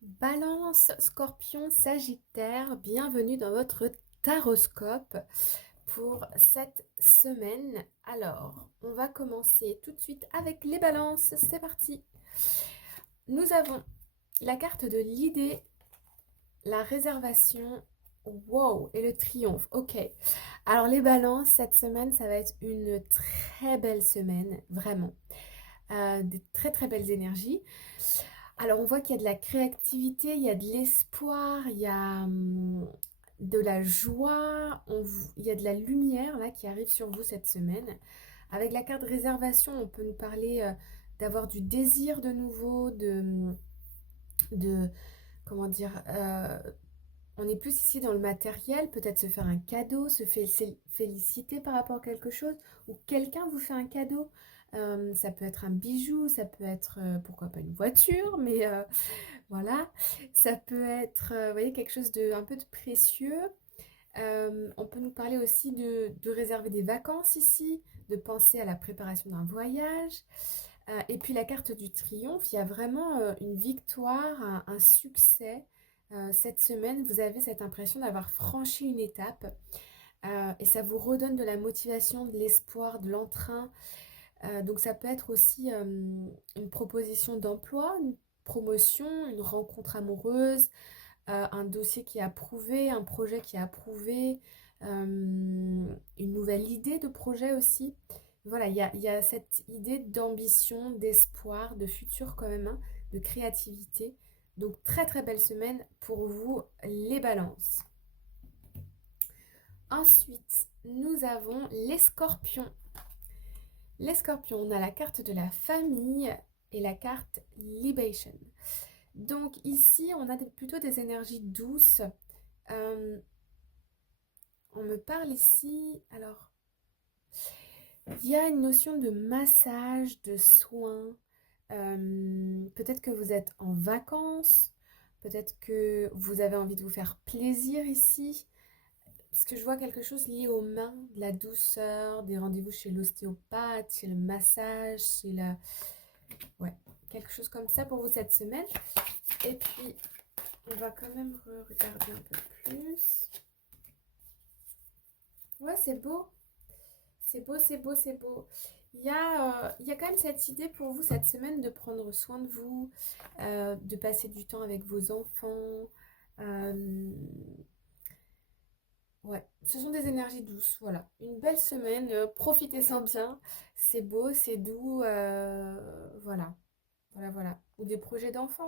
Balance, Scorpion, Sagittaire, bienvenue dans votre taroscope pour cette semaine. Alors, on va commencer tout de suite avec les balances. C'est parti. Nous avons la carte de l'idée, la réservation, wow, et le triomphe. Ok. Alors, les balances, cette semaine, ça va être une très belle semaine, vraiment. Des très très belles énergies. Alors, on voit qu'il y a de la créativité, il y a de l'espoir, il y a de la joie, il y a de la lumière là qui arrive sur vous cette semaine. Avec la carte réservation, on peut nous parler d'avoir du désir de nouveau, de comment dire, on est plus ici dans le matériel, peut-être se faire un cadeau, féliciter par rapport à quelque chose, ou quelqu'un vous fait un cadeau. Ça peut être un bijou, ça peut être, pourquoi pas une voiture, mais voilà. Ça peut être, vous voyez, quelque chose de un peu de précieux. On peut nous parler aussi de réserver des vacances ici, de penser à la préparation d'un voyage. Et puis la carte du triomphe, il y a vraiment une victoire, un succès. Cette semaine, vous avez cette impression d'avoir franchi une étape et ça vous redonne de la motivation, de l'espoir, de l'entrain. Donc ça peut être aussi une proposition d'emploi, une promotion, une rencontre amoureuse, un dossier qui est approuvé, un projet qui est approuvé, une nouvelle idée de projet aussi. Voilà, il y a cette idée d'ambition, d'espoir, de futur quand même, hein, de créativité. Donc très très belle semaine pour vous les balances. Ensuite, nous avons les scorpions. Les scorpions, on a la carte de la famille et la carte Libation. Donc ici, on a plutôt des énergies douces. Euh, on me parle ici, alors, il y a une notion de massage, de soins. Peut-être que vous êtes en vacances, peut-être que vous avez envie de vous faire plaisir ici. Parce que je vois quelque chose lié aux mains, de la douceur, des rendez-vous chez l'ostéopathe, chez le massage, chez la... Ouais, quelque chose comme ça pour vous cette semaine. Et puis, on va quand même regarder un peu plus. Ouais, c'est beau. C'est beau, c'est beau, c'est beau. Il y a quand même cette idée pour vous cette semaine de prendre soin de vous, de passer du temps avec vos enfants. Euh, ouais, ce sont des énergies douces, voilà. Une belle semaine, profitez-en bien. C'est beau, c'est doux, voilà. Voilà, voilà. Ou des projets d'enfants.